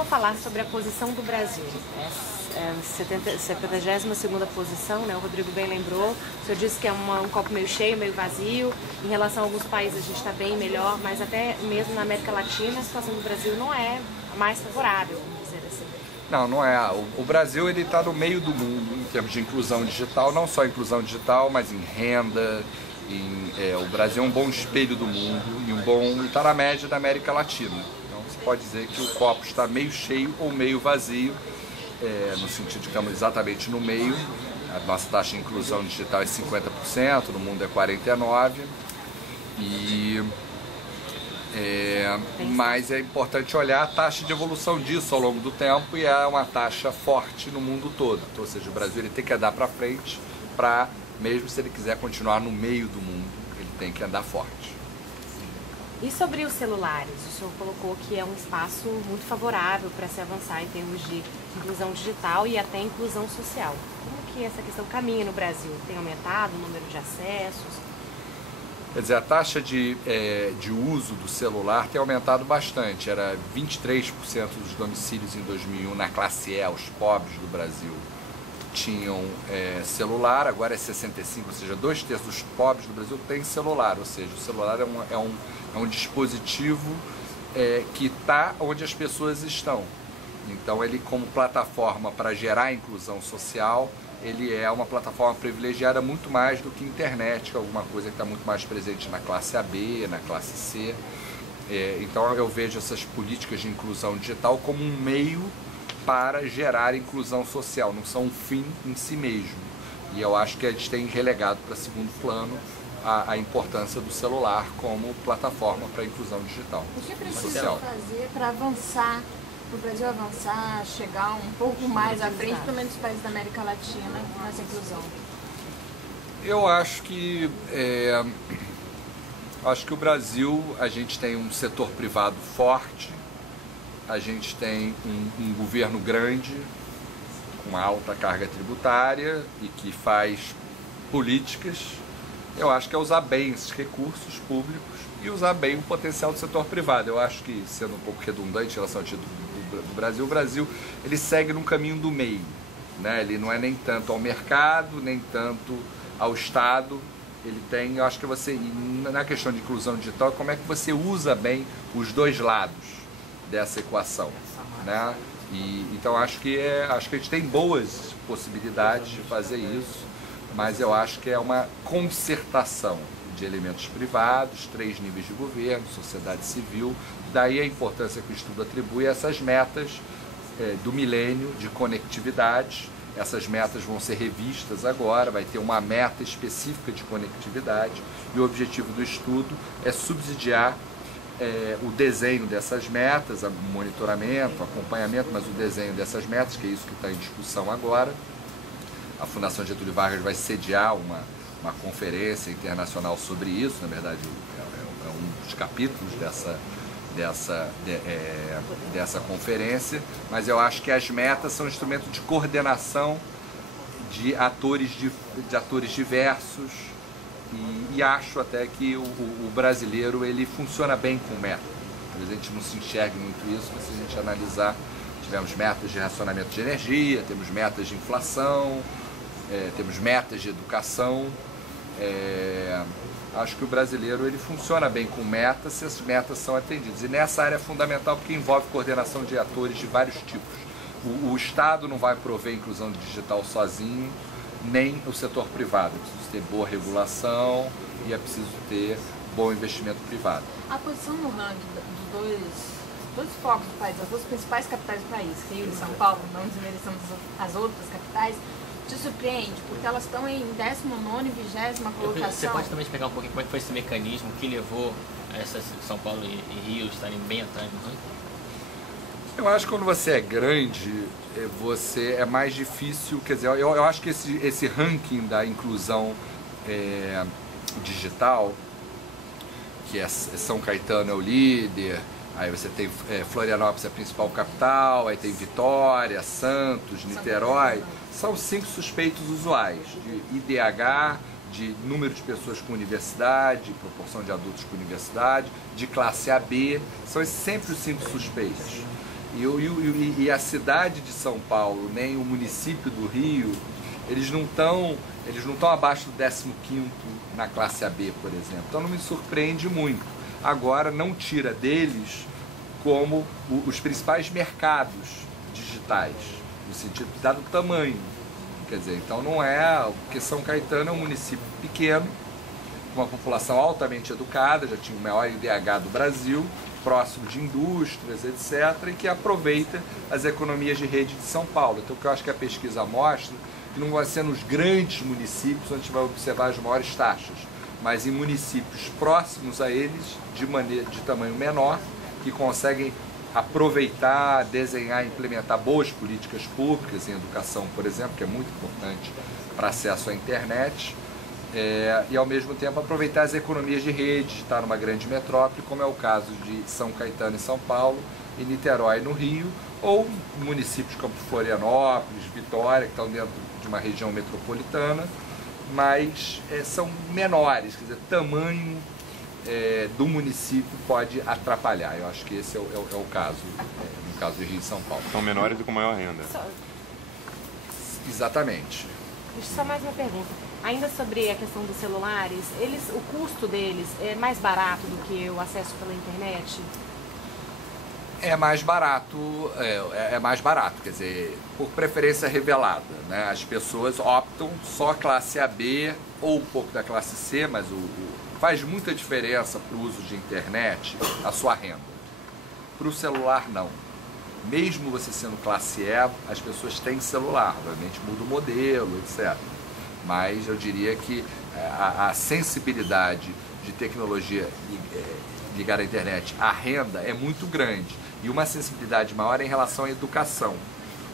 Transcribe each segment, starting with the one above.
Vamos falar sobre a posição do Brasil. É a 72ª posição, né? O Rodrigo bem lembrou. O senhor disse que é um copo meio cheio, meio vazio. Em relação a alguns países a gente está bem melhor, mas até mesmo na América Latina a situação do Brasil não é a mais favorável, vamos dizer assim. Não, não é. O Brasil está no meio do mundo em termos de inclusão digital, não só inclusão digital, mas em renda. O Brasil é um bom espelho do mundo e está na média da América Latina. Então você pode dizer que o copo está meio cheio ou meio vazio, no sentido de que estamos exatamente no meio. A nossa taxa de inclusão digital é 50%, no mundo é 49%. Mas é importante olhar a taxa de evolução disso ao longo do tempo, e é uma taxa forte no mundo todo. Então, ou seja, o Brasil ele tem que andar para frente, mesmo se ele quiser continuar no meio do mundo, ele tem que andar forte. E sobre os celulares, o senhor colocou que é um espaço muito favorável para se avançar em termos de inclusão digital e até inclusão social. Como que essa questão caminha no Brasil? Tem aumentado o número de acessos? Quer dizer, a taxa de uso do celular tem aumentado bastante. Era 23% dos domicílios em 2001 na classe E, os pobres do Brasil, tinham celular, agora é 65%, ou seja, 2/3 dos pobres do Brasil têm celular, ou seja, o celular é um dispositivo que está onde as pessoas estão. Então ele, como plataforma para gerar inclusão social, ele é uma plataforma privilegiada muito mais do que a internet, que é alguma coisa que está muito mais presente na classe AB, na classe C. Então eu vejo essas políticas de inclusão digital como um meio para gerar inclusão social, não são um fim em si mesmo. E eu acho que a gente tem relegado para segundo plano a importância do celular como plataforma para a inclusão digital. O que precisa fazer para avançar, para o Brasil avançar, chegar um pouco mais à frente, pelo menos os países da América Latina, nessa inclusão? Eu acho que o Brasil, a gente tem um setor privado forte, a gente tem um governo grande, com alta carga tributária e que faz políticas. Eu acho que é usar bem esses recursos públicos e usar bem o potencial do setor privado. Eu acho que, sendo um pouco redundante em relação ao título do Brasil, o Brasil ele segue num caminho do meio, né? Ele não é nem tanto ao mercado, nem tanto ao Estado. Ele tem, eu acho que na questão de inclusão digital, como é que você usa bem os dois lados dessa equação, né? Então acho que a gente tem boas possibilidades de fazer isso, mas eu acho que é uma concertação de elementos privados, 3 níveis de governo, sociedade civil. Daí a importância que o estudo atribui a essas metas do milênio de conectividade. Essas metas vão ser revistas agora, vai ter uma meta específica de conectividade, e o objetivo do estudo é subsidiar o desenho dessas metas, o monitoramento, o acompanhamento, mas o desenho dessas metas, que é isso que está em discussão agora. A Fundação Getúlio Vargas vai sediar uma conferência internacional sobre isso, na verdade é um dos capítulos dessa conferência, mas eu acho que as metas são um instrumento de coordenação de atores diversos. E acho até que o brasileiro ele funciona bem com meta. A gente não se enxerga muito isso, mas se a gente analisar, tivemos metas de racionamento de energia, temos metas de inflação, temos metas de educação. Acho que o brasileiro ele funciona bem com metas se as metas são atendidas. E nessa área é fundamental porque envolve coordenação de atores de vários tipos. O Estado não vai prover inclusão digital sozinho, nem o setor privado. É preciso ter boa regulação e é preciso ter bom investimento privado. A posição no ranking dos dois focos do país, das duas principais capitais do país, Rio e São Paulo, não desmerecemos as outras capitais, te surpreende, porque elas estão em 19ª e 20ª colocação. Você pode também explicar um pouquinho como é que foi esse mecanismo que levou essas São Paulo e Rio estarem bem atrás no ranking? Eu acho que quando você é grande, você é mais difícil, quer dizer, eu acho que esse ranking da inclusão digital, que São Caetano é o líder, aí você tem Florianópolis é a principal capital, aí tem Vitória, Santos, Niterói, são 5 suspeitos usuais, de IDH, de número de pessoas com universidade, proporção de adultos com universidade, de classe AB, são sempre os 5 suspeitos. E a cidade de São Paulo, nem o município do Rio, eles não estão abaixo do 15º na classe AB, por exemplo. Então não me surpreende muito. Agora, não tira deles como os principais mercados digitais, no sentido dado o tamanho. Quer dizer, então não é... Porque São Caetano é um município pequeno, com uma população altamente educada, já tinha o maior IDH do Brasil, próximo de indústrias, etc., e que aproveita as economias de rede de São Paulo. Então, o que eu acho que a pesquisa mostra, que não vai ser nos grandes municípios onde a gente vai observar as maiores taxas, mas em municípios próximos a eles, de tamanho menor, que conseguem aproveitar, desenhar e implementar boas políticas públicas em educação, por exemplo, que é muito importante para acesso à internet, e ao mesmo tempo aproveitar as economias de rede, de estar numa grande metrópole, como é o caso de São Caetano em São Paulo e Niterói no Rio, ou municípios como Florianópolis, Vitória, que estão dentro de uma região metropolitana, mas são menores, quer dizer, tamanho do município pode atrapalhar. Eu acho que esse é o caso, no caso de Rio e São Paulo. São menores e com maior renda. Exatamente. Deixa só mais uma pergunta. Ainda sobre a questão dos celulares, o custo deles é mais barato do que o acesso pela internet? É mais barato, quer dizer, por preferência revelada, né? As pessoas optam só classe AB ou um pouco da classe C, mas faz muita diferença para o uso de internet a sua renda. Para o celular, não. Mesmo você sendo classe E, as pessoas têm celular, obviamente muda o modelo, etc. Mas eu diria que a sensibilidade de tecnologia ligada à internet, a renda é muito grande. E uma sensibilidade maior em relação à educação.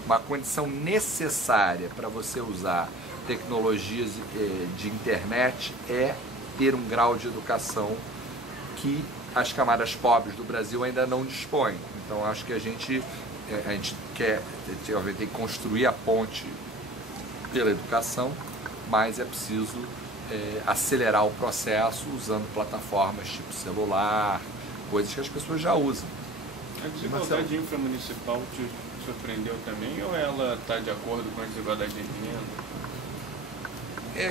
Uma condição necessária para você usar tecnologias de internet é ter um grau de educação que as camadas pobres do Brasil ainda não dispõem. Então acho que a gente tem que construir a ponte pela educação, mas é preciso acelerar o processo usando plataformas tipo celular, coisas que as pessoas já usam. A desigualdade inframunicipal te surpreendeu também, ou ela está de acordo com a desigualdade de renda?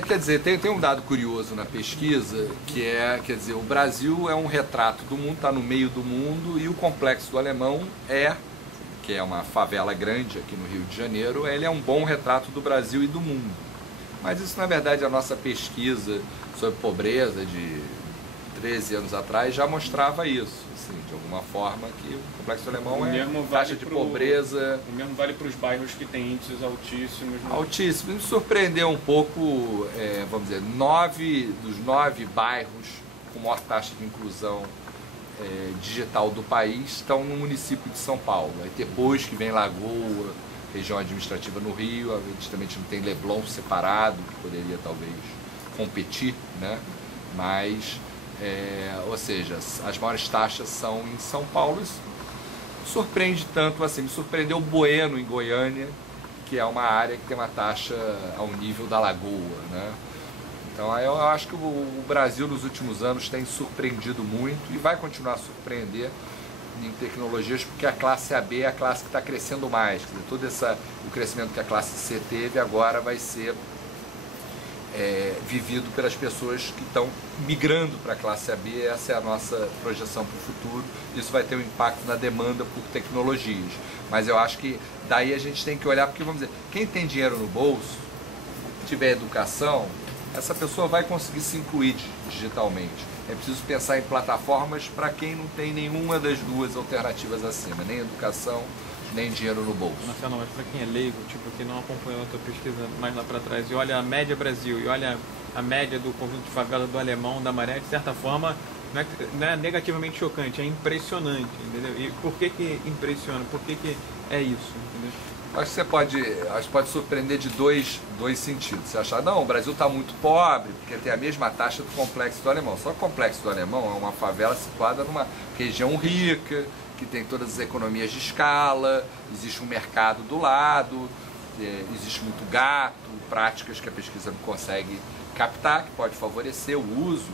Quer dizer, tem um dado curioso na pesquisa, quer dizer, o Brasil é um retrato do mundo, está no meio do mundo, e o Complexo do Alemão que é uma favela grande aqui no Rio de Janeiro, ele é um bom retrato do Brasil e do mundo. Mas isso, na verdade, a nossa pesquisa sobre pobreza de 13 anos atrás já mostrava isso, assim, de alguma forma, que o Complexo Alemão taxa de pobreza... O mesmo vale para os bairros que têm índices altíssimos. Né? Altíssimos. Me surpreendeu um pouco, vamos dizer, 9 dos 9 bairros com maior taxa de inclusão digital do país estão no município de São Paulo. Aí depois que vem Lagoa, região administrativa no Rio, evidentemente não tem Leblon separado, que poderia talvez competir, né? Mas... ou seja, as maiores taxas são em São Paulo. Isso surpreende tanto assim, me surpreendeu Bueno, em Goiânia, que é uma área que tem uma taxa ao nível da Lagoa, né? Então eu acho que o Brasil nos últimos anos tem surpreendido muito e vai continuar a surpreender em tecnologias, porque a classe AB é a classe que está crescendo mais. Quer dizer, todo o crescimento que a classe C teve agora vai ser vivido pelas pessoas que estão migrando para a classe AB. Essa é a nossa projeção para o futuro. Isso vai ter um impacto na demanda por tecnologias. Mas eu acho que daí a gente tem que olhar, porque vamos dizer, quem tem dinheiro no bolso, tiver educação, essa pessoa vai conseguir se incluir digitalmente. É preciso pensar em plataformas para quem não tem nenhuma das duas alternativas acima, nem educação, nem dinheiro no bolso. Marcelo, mas para quem é leigo, tipo, que não acompanhou a tua pesquisa mais lá para trás, e olha a média Brasil, e olha a média do conjunto de favela do Alemão, da Maré, de certa forma, não é negativamente chocante, é impressionante, entendeu? E por que impressiona? Por que é isso, entendeu? Acho que pode surpreender de dois sentidos. Você achar, não, o Brasil está muito pobre, porque tem a mesma taxa do Complexo do Alemão. Só que o Complexo do Alemão é uma favela situada numa região rica, que tem todas as economias de escala, existe um mercado do lado, existe muito gato, práticas que a pesquisa não consegue captar, que pode favorecer o uso.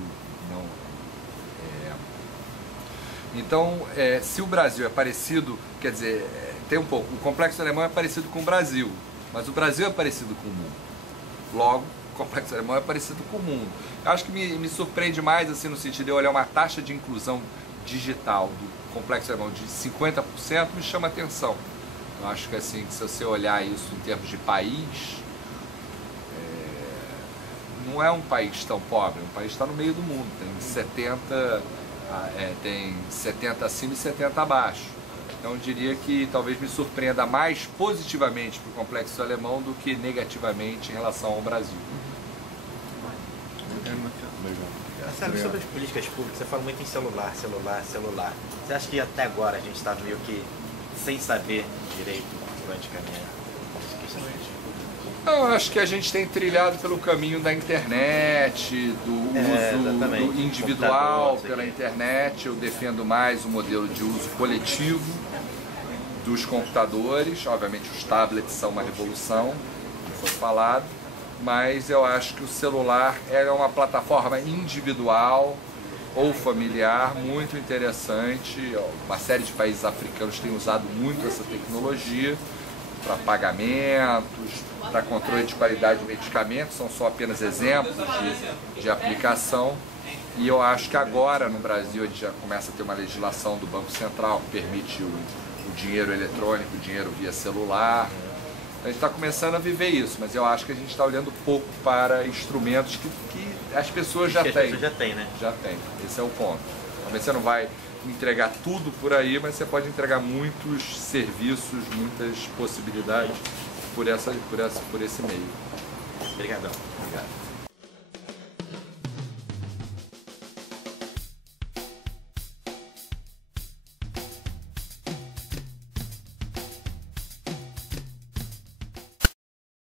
Então, se o Brasil é parecido, quer dizer, tem um pouco, o complexo alemão é parecido com o Brasil, mas o Brasil é parecido com o mundo. Logo, o complexo alemão é parecido com o mundo. Eu acho que me surpreende mais, assim, no sentido de eu olhar uma taxa de inclusão digital do complexo alemão de 50%, me chama atenção. Eu acho que, assim, se você olhar isso em termos de país, não é um país tão pobre, um país está no meio do mundo, tem 70 acima e 70 abaixo. Então eu diria que talvez me surpreenda mais positivamente para o complexo alemão do que negativamente em relação ao Brasil. Sabe, sobre as políticas públicas, você fala muito em celular. Você acha que até agora a gente está meio que sem saber direito por onde caminhar? Eu acho que a gente tem trilhado pelo caminho da internet, do uso do individual pela internet. Eu defendo mais o modelo de uso coletivo dos computadores. Obviamente os tablets são uma revolução, como foi falado, mas eu acho que o celular é uma plataforma individual ou familiar muito interessante. Uma série de países africanos têm usado muito essa tecnologia para pagamentos, para controle de qualidade de medicamentos, são só apenas exemplos de aplicação. E eu acho que agora no Brasil a gente já começa a ter uma legislação do Banco Central que permite o dinheiro eletrônico, o dinheiro via celular. A gente está começando a viver isso, mas eu acho que a gente está olhando pouco para instrumentos que as pessoas já têm. Já tem, esse é o ponto. Talvez você não vai entregar tudo por aí, mas você pode entregar muitos serviços, muitas possibilidades por esse meio. Obrigadão. Obrigado.